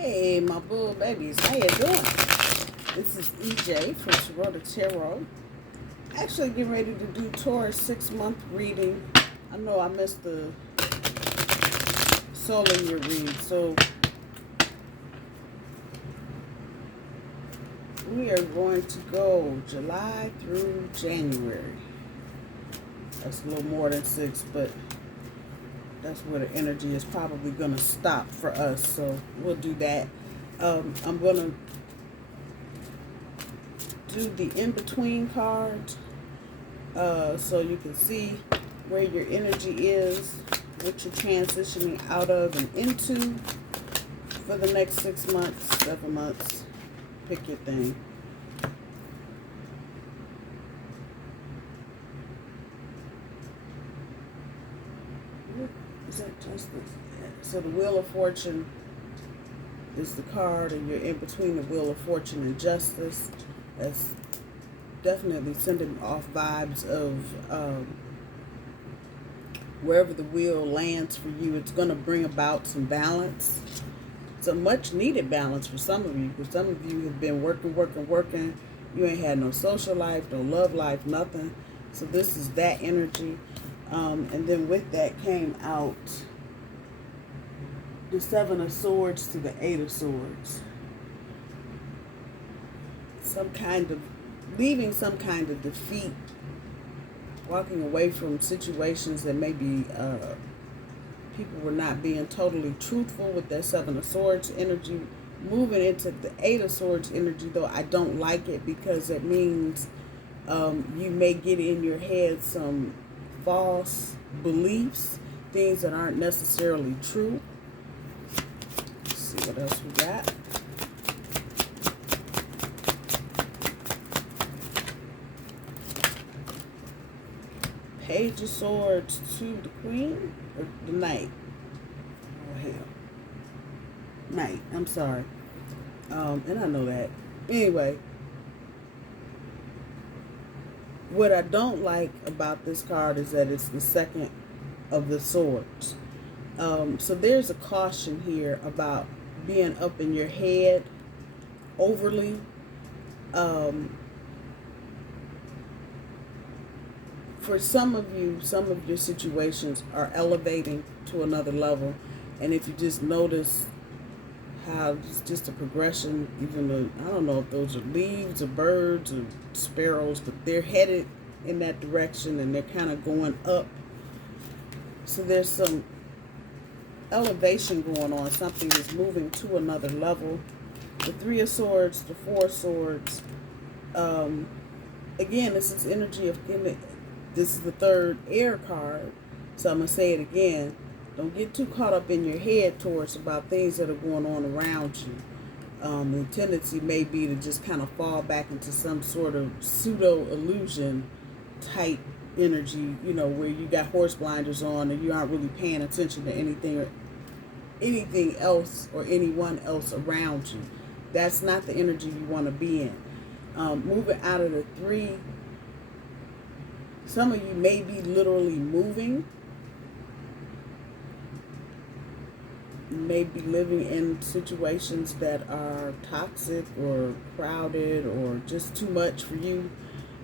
Hey, my bull babies, how you doing? This is EJ from Taurota Tarot. Actually, getting ready to do Taurus 6-month reading. I know I missed the solar year read, so we are going to go July through January. That's a little more than 6, but that's where the energy is probably going to stop for us, so we'll do that. I'm going to do the in-between cards so you can see where your energy is, what you're transitioning out of and into for the next 6 months, 7 months. Pick your thing. Is that justice? So the Wheel of Fortune is the card, and you're in between the Wheel of Fortune and Justice. That's definitely sending off vibes of wherever the wheel lands for you, it's going to bring about some balance. It's a much needed balance for some of you, because some of you have been working. You ain't had no social life, no love life, nothing. So this is that energy. And then with that came out the 7 of Swords to the 8 of Swords. Leaving some kind of defeat, walking away from situations that maybe people were not being totally truthful with that 7 of Swords energy, moving into the 8 of Swords energy, though I don't like it, because it means you may get in your head some false beliefs, things that aren't necessarily true. Let's see what else we got. Page of Swords to the Queen, or the Knight. Oh, hell. Knight, I'm sorry. And I know that. Anyway, what I don't like about this card is that it's the 2nd of the Swords. So there's a caution here about being up in your head overly. For some of you, some of your situations are elevating to another level. And if you just notice how it's just a progression, even I don't know if those are leaves or birds or sparrows, but they're headed in that direction and they're kind of going up. So there's some elevation going on. Something is moving to another level. The 3 of Swords, the 4 of Swords. Again, this is energy of... This is the 3rd air card, so I'm going to say it again. Don't get too caught up in your head, Taurus, about things that are going on around you. The tendency may be to just kind of fall back into some sort of pseudo-illusion type energy, you know, where you got horse blinders on and you aren't really paying attention to anything else or anyone else around you. That's not the energy you want to be in. Moving out of the 3... Some of you may be literally moving. You may be living in situations that are toxic or crowded or just too much for you.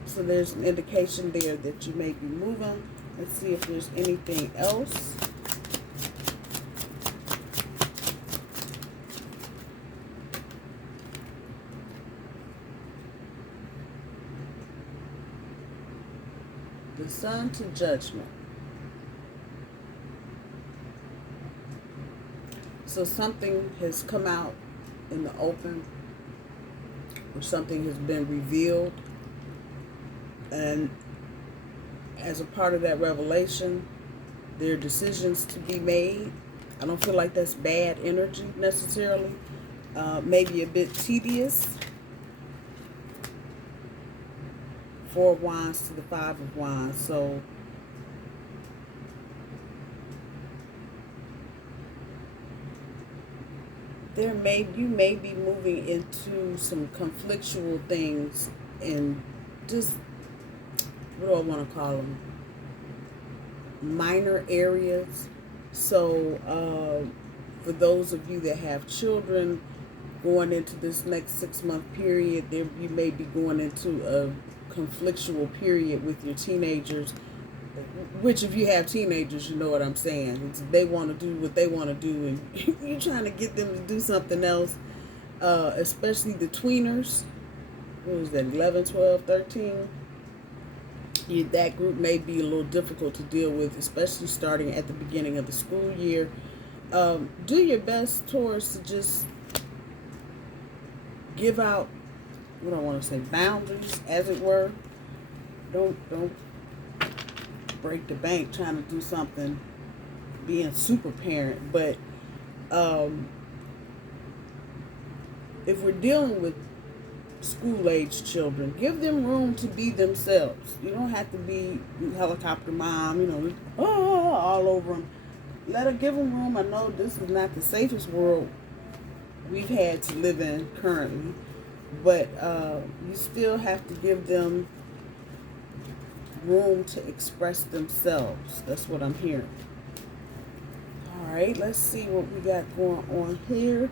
So there's an indication there that you may be moving. Let's see if there's anything else. The Sun to Judgment. So something has come out in the open, or something has been revealed, and as a part of that revelation, there are decisions to be made. I don't feel like that's bad energy necessarily. Maybe a bit tedious. 4 of Wands to the 5 of Wands. So you may be moving into some conflictual things in just, what do I want to call them? Minor areas. So For those of you that have children going into this next 6-month period, there you may be going into a conflictual period with your teenagers. Which, if you have teenagers, you know what I'm saying. They want to do what they want to do, and you're trying to get them to do something else. Especially the tweeners. What was that, 11, 12, 13? That group may be a little difficult to deal with, especially starting at the beginning of the school year. Do your best, Taurus, to just give out, what I want to say, boundaries, as it were. Don't break the bank trying to do something, being super parent. But if we're dealing with school-age children, give them room to be themselves. You don't have to be helicopter mom, all over them. Give them room. I know this is not the safest world we've had to live in currently, but you still have to give them room to express themselves. That's what I'm hearing. All right, let's see what we got going on here.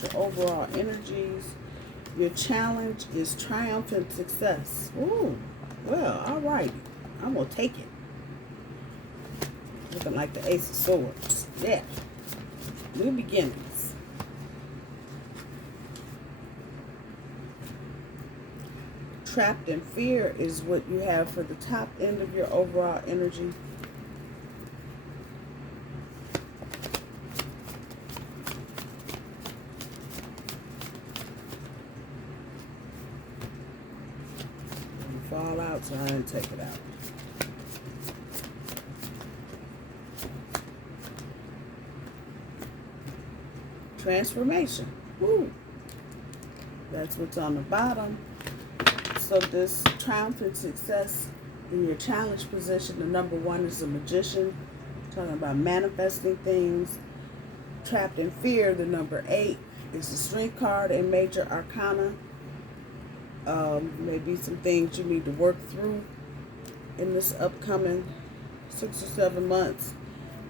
Your overall energies. Your challenge is triumphant success. Ooh, well, all right. I'm going to take it. Looking like the Ace of Swords. Yeah. New beginnings. Trapped in fear is what you have for the top end of your overall energy. Fall out, so I didn't take it out. Transformation. Woo. That's what's on the bottom. So this triumphant success in your challenge position, the number 1 is the Magician, talking about manifesting things. Trapped in fear, the number 8 is the Strength card in Major Arcana. Maybe some things you need to work through in this upcoming 6 or 7 months.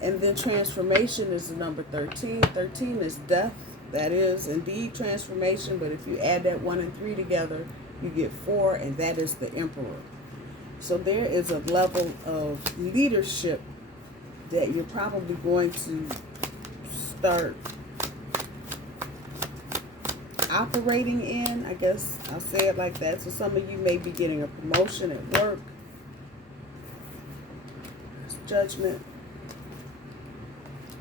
And then transformation is the number 13. 13 is death. That is indeed transformation, but if you add that 1 and 3 together, you get 4, and that is the Emperor. So there is a level of leadership that you're probably going to start operating in, I guess I'll say it like that. So some of you may be getting a promotion at work. It's Judgment.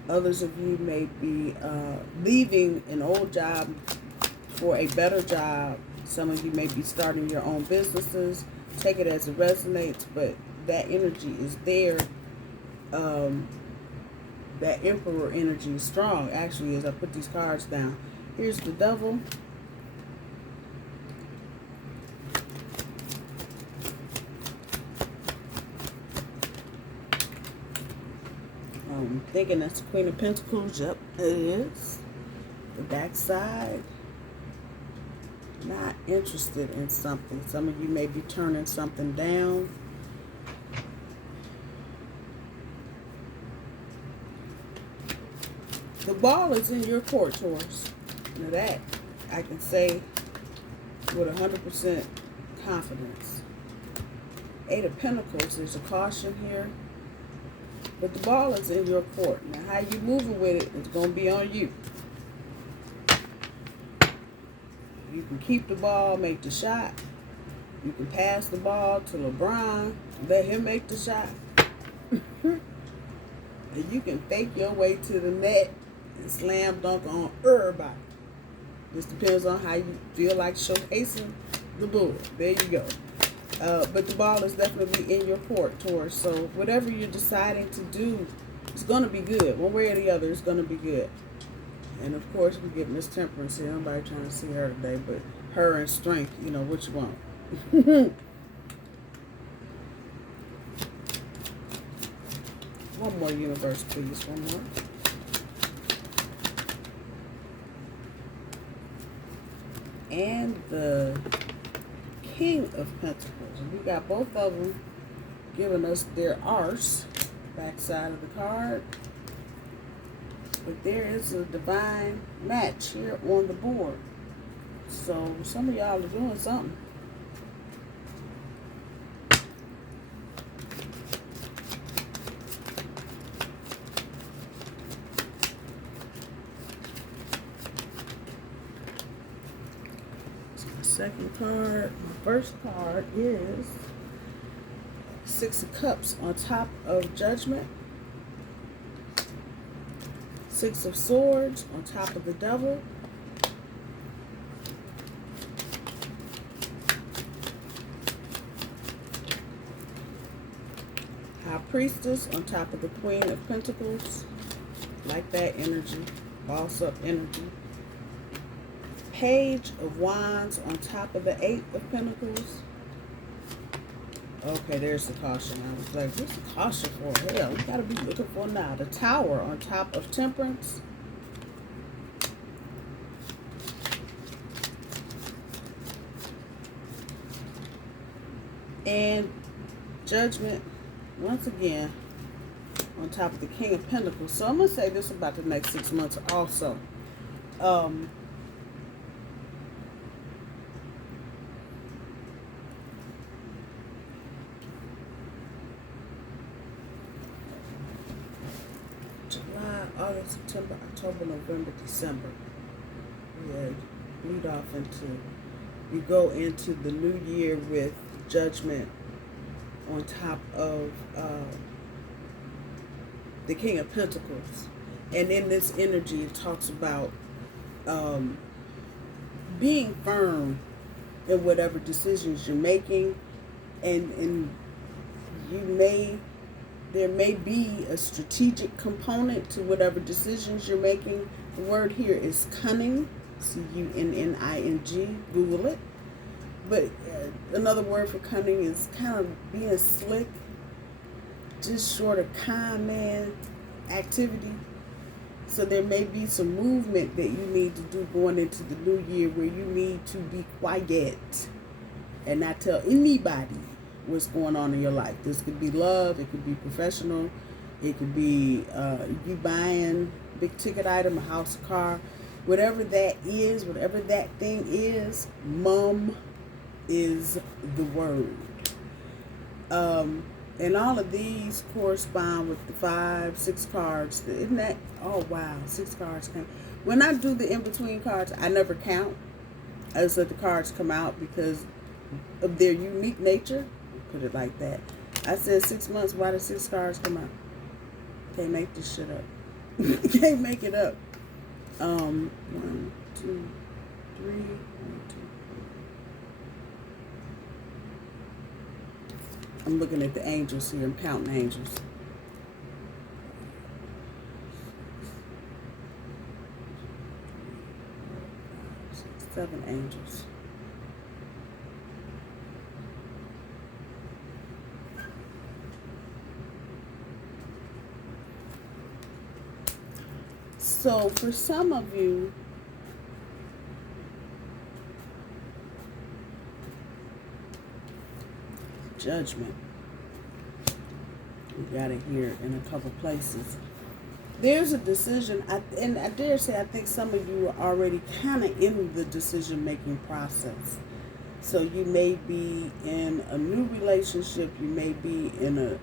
Others of you may be leaving an old job for a better job. Some of you may be starting your own businesses. Take it as it resonates, but that energy is there. That Emperor energy is strong, actually, as I put these cards down. Here's the Devil. I'm thinking that's the Queen of Pentacles. Yep, it is. The back side. Not interested in something. Some of you may be turning something down. The ball is in your court, Taurus. Now that I can say with 100% confidence. 8 of Pentacles, there's a caution here. But the ball is in your court. Now how you moving with it is going to be on you. You can keep the ball, make the shot. You can pass the ball to LeBron, let him make the shot. And you can fake your way to the net and slam dunk on everybody. Just depends on how you feel like showcasing the bull. There you go. But the ball is definitely in your court, Taurus. So whatever you're deciding to do, it's going to be good. One way or the other, it's going to be good. And of course, we get Miss Temperance here. Nobody trying to see her today, but her and Strength, you know, what you want. One more universe, please. One more. And the King of Pentacles. And we got both of them giving us their arse. back side of the card. But there is a divine match here on the board. So some of y'all are doing something. So my second card, my first card is Six of Cups on top of Judgment. Six of Swords on top of the Devil. High Priestess on top of the Queen of Pentacles. Like that energy. Boss up energy. Page of Wands on top of the Eight of Pentacles. Okay, there's the caution. I was like, what's the caution for? Hell, we gotta be looking for now. The Tower on top of Temperance. And Judgment, once again, on top of the King of Pentacles. So I'm going to say this about the next 6 months also. August, September, October, November, December. Yeah, lead off into, you go into the new year with Judgment on top of the King of Pentacles. And in this energy, it talks about being firm in whatever decisions you're making, and there may be a strategic component to whatever decisions you're making. The word here is cunning, C-U-N-N-I-N-G, Google it. But another word for cunning is kind of being slick, just short of con man activity. So there may be some movement that you need to do going into the new year where you need to be quiet and not tell anybody what's going on in your life. This could be love, it could be professional, it could be you buying a big ticket item, a house, a car, whatever that is, whatever that thing is, mum is the word. And all of these correspond with the 5, 6 cards. Isn't that, oh wow, 6 cards come. When I do the in-between cards, I never count. I just let the cards come out because of their unique nature. Put it like that. I said 6 months, why did 6 cards come out? Can't make this shit up. Can't make it up. 1, 2, 3, 1, 2. I'm looking at the angels here. I'm counting angels. 7 angels. So for some of you, Judgment, we got it here in a couple places. There's a decision, and I dare say I think some of you are already kind of in the decision-making process. So you may be in a new relationship, you may be in a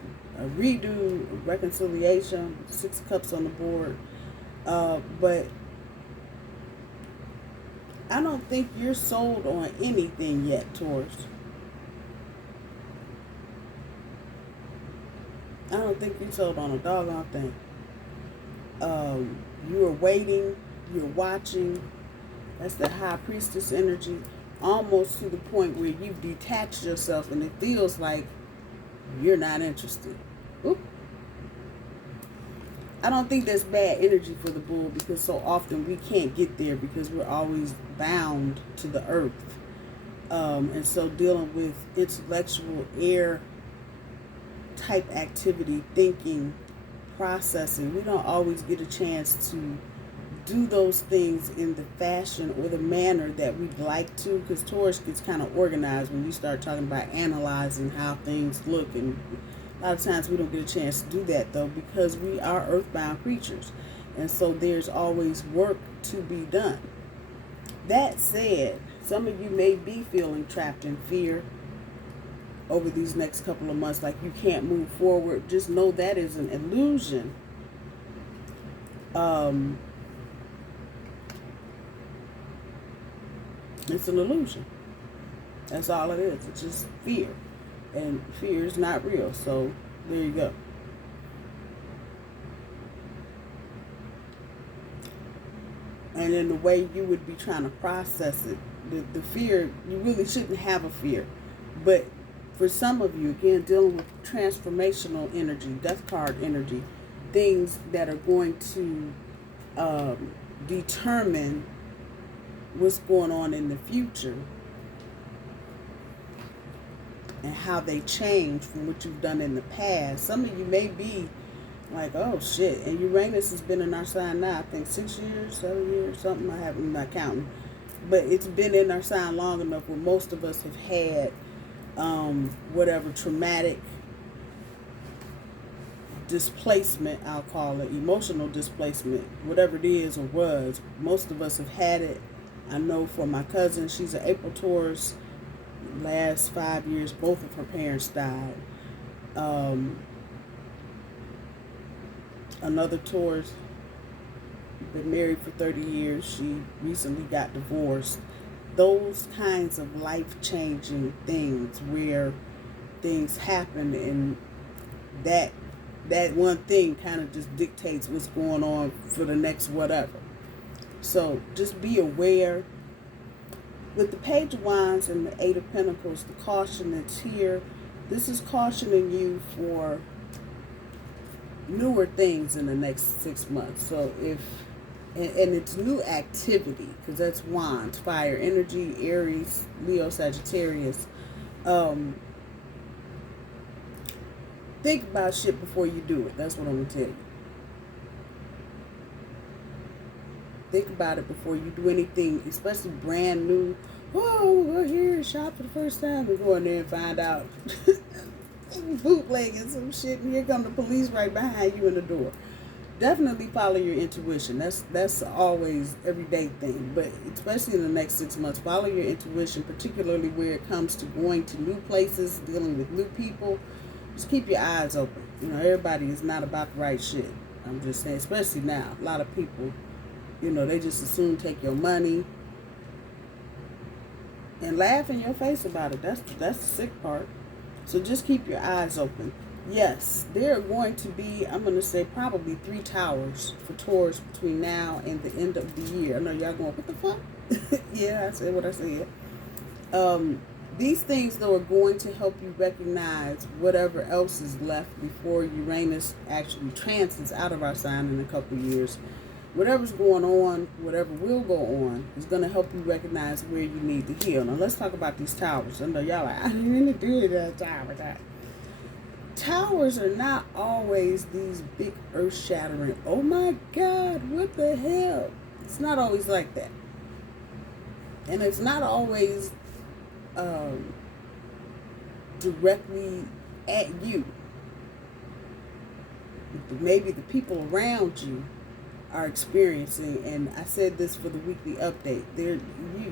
redo, a reconciliation, 6 cups on the board. But I don't think you're sold on anything yet, Taurus. I don't think you're sold on a doggone thing. You're waiting, you're watching. That's the High Priestess energy. Almost to the point where you've detached yourself and it feels like you're not interested. Oop. I don't think that's bad energy for the bull, because so often we can't get there because we're always bound to the earth. And so dealing with intellectual air type activity, thinking, processing, we don't always get a chance to do those things in the fashion or the manner that we'd like to, because Taurus gets kind of organized when you start talking about analyzing how things look and A lot of times we don't get a chance to do that, though, because we are earthbound creatures. And so there's always work to be done. That said, some of you may be feeling trapped in fear over these next couple of months, like you can't move forward. Just know that is an illusion. It's an illusion. That's all it is. It's just fear. And fear is not real. So there you go. And in the way you would be trying to process it, the fear, you really shouldn't have a fear. But for some of you, again, dealing with transformational energy, death card energy, things that are going to determine what's going on in the future and how they change from what you've done in the past. Some of you may be like, oh shit, and Uranus has been in our sign now, I think 6 years, 7 years, something. I'm not counting, but it's been in our sign long enough where most of us have had whatever traumatic displacement, I'll call it, emotional displacement, whatever it is or was. Most of us have had it. I know for my cousin, she's an April Taurus. Last 5 years, both of her parents died. Another Taurus, been married for 30 years. She recently got divorced. Those kinds of life-changing things where things happen and that one thing kind of just dictates what's going on for the next whatever. So just be aware. With the Page of Wands and the Eight of Pentacles, the caution that's here, this is cautioning you for newer things in the next 6 months. So and it's new activity, because that's Wands, fire energy, Aries, Leo, Sagittarius. Think about shit before you do it. That's what I'm going to tell you. Think about it before you do anything, especially brand new. Oh, we're here to shop for the first time. We go in there and find out bootlegging some shit, and here come the police right behind you in the door. Definitely follow your intuition. That's always everyday thing, but especially in the next 6 months, follow your intuition, particularly where it comes to going to new places, dealing with new people. Just keep your eyes open. You know, everybody is not about the right shit. I'm just saying, especially now, a lot of people, you know, they just assume take your money and laugh in your face about it. That's the sick part. So just keep your eyes open. Yes, there are going to be, I'm going to say probably 3 towers for Taurus between now and the end of the year. I know y'all going, what the fuck? Yeah, I said what I said. These things, though, are going to help you recognize whatever else is left before Uranus actually transits out of our sign in a couple of years. Whatever's going on, whatever will go on, is going to help you recognize where you need to heal. Now, let's talk about these towers. I know y'all like, I didn't even do that tower. Towers are not always these big earth-shattering, oh my God, what the hell? It's not always like that. And it's not always directly at you. Maybe the people around you are experiencing, and I said this for the weekly update,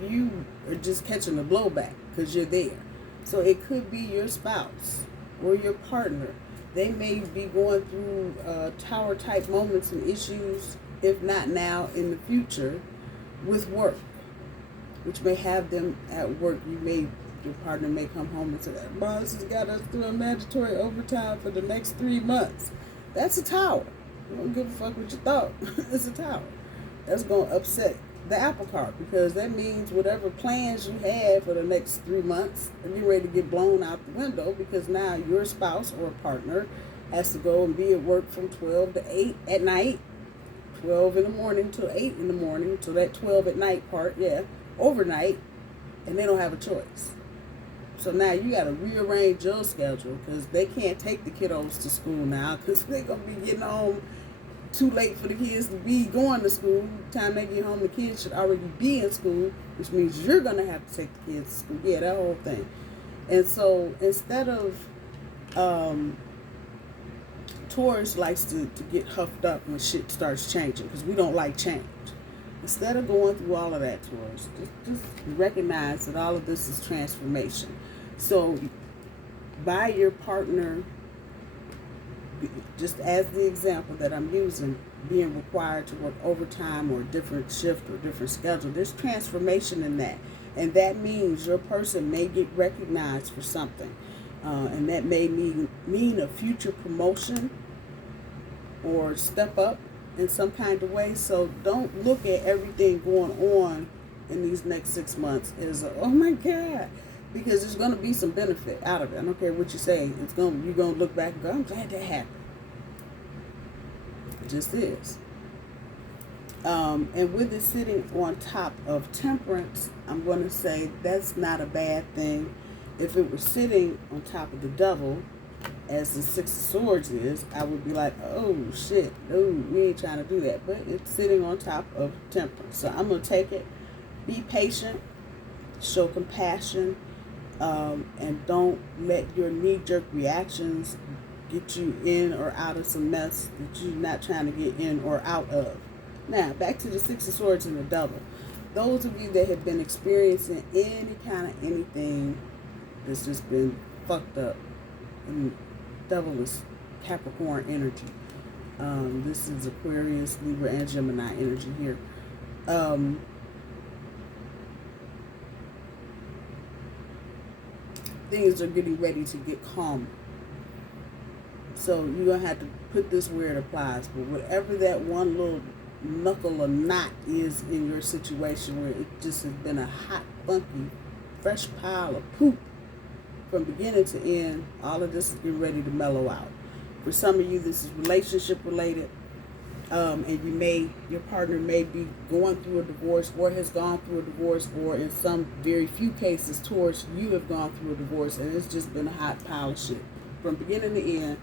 you are just catching the blowback because you're there. So it could be your spouse or your partner. They may be going through tower type moments and issues, if not now, in the future, with work, which may have them at work. Your partner may come home and say, that boss has got us through a mandatory overtime for the next 3 months. That's a tower. You don't give a fuck what you thought. It's a tower. That's going to upset the apple cart, because that means whatever plans you had for the next 3 months are getting ready to get blown out the window, because now your spouse or partner has to go and be at work from 12 to 8 at night, 12 in the morning till 8 in the morning, so that 12 at night part, overnight, and they don't have a choice. So now you got to rearrange your schedule, because they can't take the kiddos to school now, because they're going to be getting home too late for the kids to be going to school. The time they get home, the kids should already be in school, which means you're going to have to take the kids to school. Yeah, that whole thing. And so instead of Taurus likes to get huffed up when shit starts changing because we don't like change. Instead of going through all of that, Taurus, just recognize that all of this is transformation. So by your partner, just as the example that I'm using, being required to work overtime or a different shift or different schedule, there's transformation in that. And that means your person may get recognized for something. And that may mean a future promotion or step up in some kind of way. So don't look at everything going on in these next 6 months as, oh my God, because there's going to be some benefit out of it. I don't care what you say. You're going to look back and go, I'm glad that happened. It just is. And with it sitting on top of Temperance, I'm going to say that's not a bad thing. If it were sitting on top of the Devil, as the Six of Swords is, I would be like, oh shit, no, we ain't trying to do that. But it's sitting on top of Temperance. So I'm going to take it. Be patient. Show compassion. And don't let your knee-jerk reactions get you in or out of some mess that you're not trying to get in or out of. Now, back to the Six of Swords and the Devil. Those of you that have been experiencing any kind of anything that's just been fucked up, and Devil is Capricorn energy. This is Aquarius, Libra, and Gemini energy here. Things are getting ready to get calmer. So you're going to have to put this where it applies. But whatever that one little knuckle or knot is in your situation where it just has been a hot, funky, fresh pile of poop from beginning to end, all of this is getting ready to mellow out. For some of you, this is relationship related. And your partner may be going through a divorce or has gone through a divorce, or in some very few cases, Taurus, you have gone through a divorce and it's just been a hot pile of shit. From beginning to end,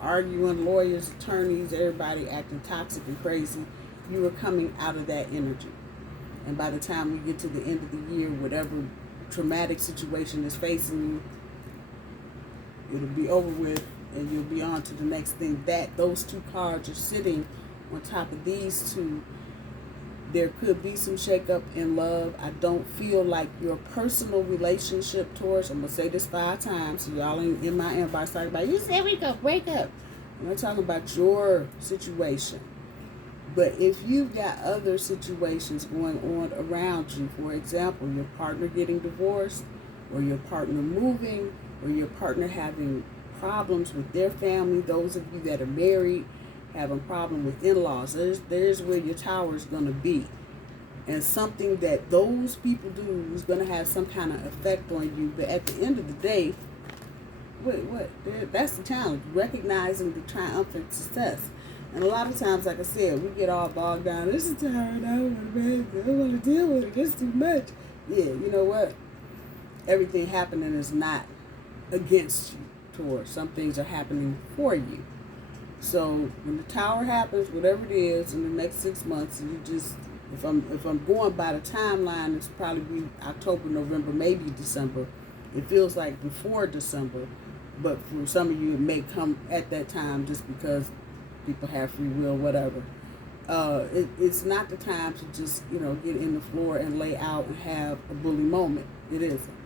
arguing, lawyers, attorneys, everybody acting toxic and crazy. You are coming out of that energy. And by the time we get to the end of the year, whatever traumatic situation is facing you, it'll be over with and you'll be on to the next thing. Those two cards are sitting on top of these two. There could be some shakeup in love. I don't feel like your personal relationship, Taurus, I'm going to say this 5 times so y'all ain't in my inbox talking about, you said we could break up. I'm not talking about your situation. But if you've got other situations going on around you, for example, your partner getting divorced, or your partner moving, or your partner having problems with their family, those of you that are married, having problem with in-laws, there's where your tower is going to be. And something that those people do is going to have some kind of effect on you. But at the end of the day, that's the challenge, recognizing the triumphant success. And a lot of times, like I said, we get all bogged down. This is tired. I don't want to deal with it. It's too much. Yeah, you know what? Everything happening is not against you, Taurus. Some things are happening for you. So when the tower happens, whatever it is, in the next 6 months, you just, if I'm going by the timeline, it's probably be October, November, maybe December. It feels like before December, but for some of you, it may come at that time just because people have free will, whatever. It's not the time to just, get in the floor and lay out and have a bully moment. It isn't.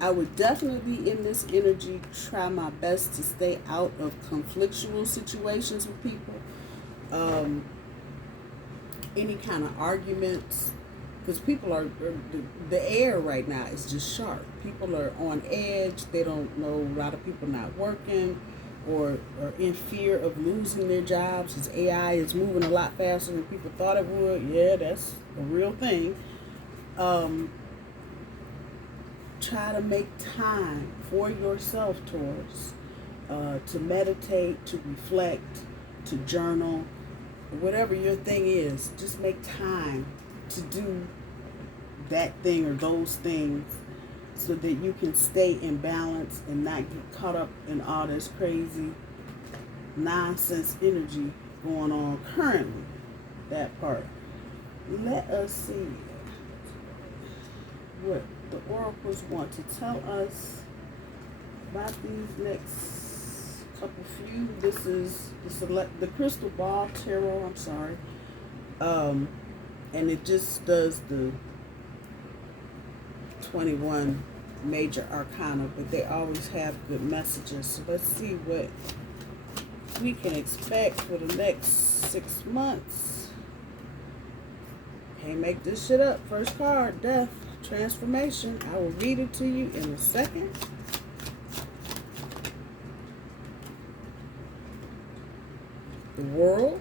I would definitely, in this energy, try my best to stay out of conflictual situations with people. Any kind of arguments, because people are, the air right now is just sharp. People are on edge. They don't know, a lot of people not working, or in fear of losing their jobs, because AI is moving a lot faster than people thought it would. Yeah, that's a real thing. Try to make time for yourself, Taurus, to meditate, to reflect, to journal, whatever your thing is. Just make time to do that thing or those things so that you can stay in balance and not get caught up in all this crazy nonsense energy going on currently. That part. Let us see what the oracles want to tell us about these next couple few. This is the Crystal Ball Tarot. I'm sorry. And it just does the 21 major arcana, but they always have good messages. So let's see what we can expect for the next 6 months. Can't make this shit up. First card, Death, Transformation. I will read it to you in a second. The World.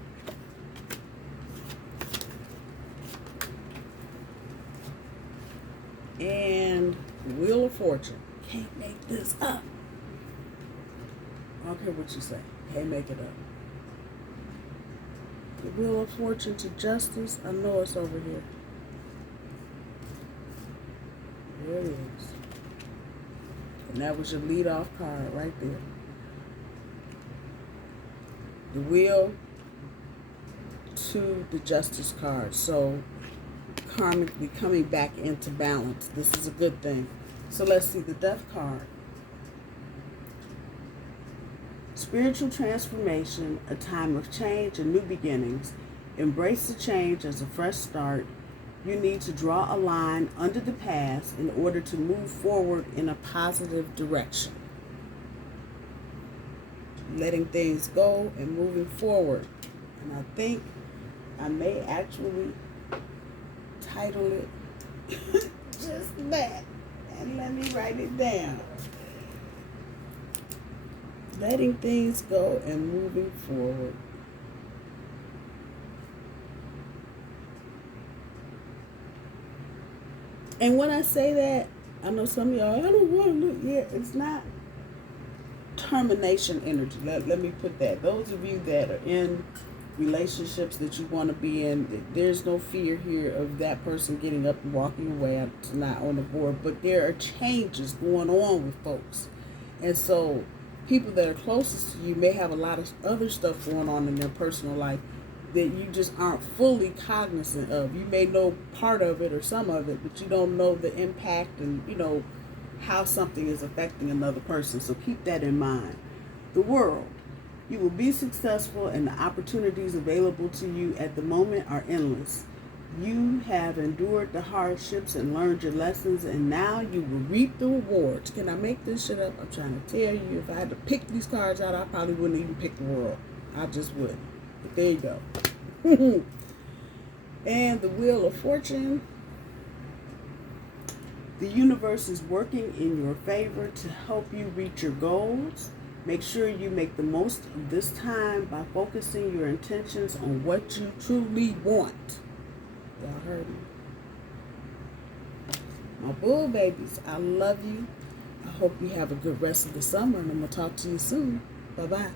And the Wheel of Fortune. Can't make this up. I don't care what you say. Can't make it up. The Wheel of Fortune to Justice. I know it's over here. There it is. And that was your lead-off card right there. The Wheel to the Justice card. So, karmically coming back into balance. This is a good thing. So let's see the Death card. Spiritual transformation, a time of change and new beginnings. Embrace the change as a fresh start. You need to draw a line under the past in order to move forward in a positive direction. Letting things go and moving forward. And I think I may actually title it just that. And let me write it down. Letting things go and moving forward. And when I say that, I know some of y'all, I don't want to look. Yeah, it's not termination energy. Let me put that. Those of you that are in relationships that you want to be in, there's no fear here of that person getting up and walking away. It's not on the board. But there are changes going on with folks. And so people that are closest to you may have a lot of other stuff going on in their personal life that you just aren't fully cognizant of. You may know part of it or some of it, but you don't know the impact and, you know, how something is affecting another person. So keep that in mind. The World. You will be successful and the opportunities available to you at the moment are endless. You have endured the hardships and learned your lessons, and now you will reap the rewards. Can I make this shit up? I'm trying to tell you, if I had to pick these cards out, I probably wouldn't even pick the World. I just wouldn't. But there you go. And the Wheel of Fortune. The universe is working in your favor to help you reach your goals. Make sure you make the most of this time by focusing your intentions on what you truly want. Y'all heard me. My bull babies, I love you. I hope you have a good rest of the summer, and I'm going to talk to you soon. Bye-bye.